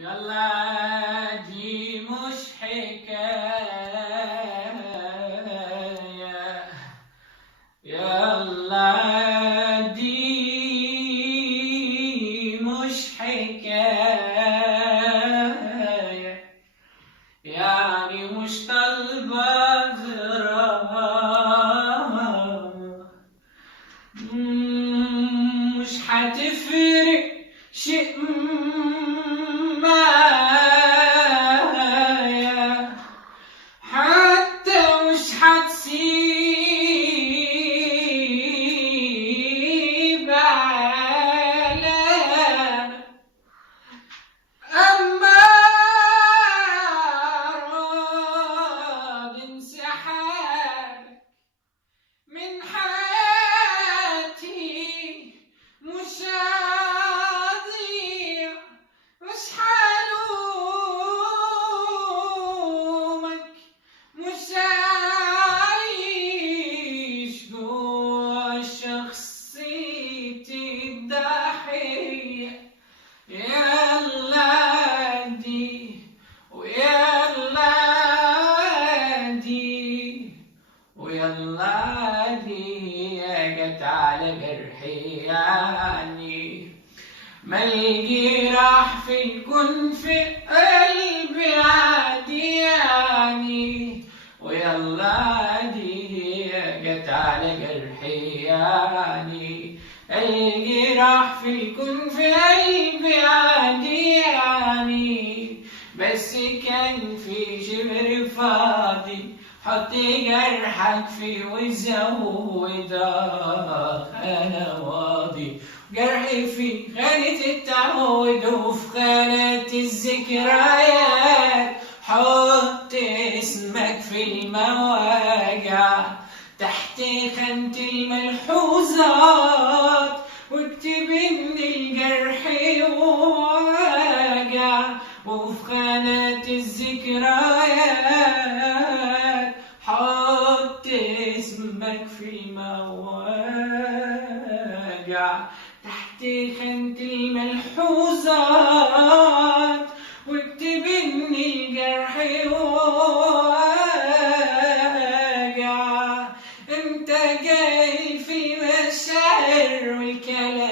يلا دي مش حكاية، يلا دي مش حكاية، يعني مش طالبة غرام، مش هتفرق شيء معايا، حتى مش هتسيب علامة، أما راض انسحابك من حياتي، مش هضيع، مش هلومك، مش هعيش جوا شخصيتي الضحية. يلا دي ويلا دي ويلا دي جت على جرحي، يعني ما الجراح في الكون في قلبي عادي، يعني ويلا دي جت على جرحي، يعني الجراح في الكون في قلبي عادي، يعني بس كان في شبر فاضي حط جرحك فيه وزودك، أنا واضي جرحي في خانة التعود وفي خانة الذكريات، حط اسمك في المواجع تحت خانة الملحوظات، واكتب إن الجرح واجع، وفي خانة الذكريات حط اسمك في المواجع تحت خانة الملحوظات، واكتب إن الجرح واجع. انت جاي في المشاعر والكلام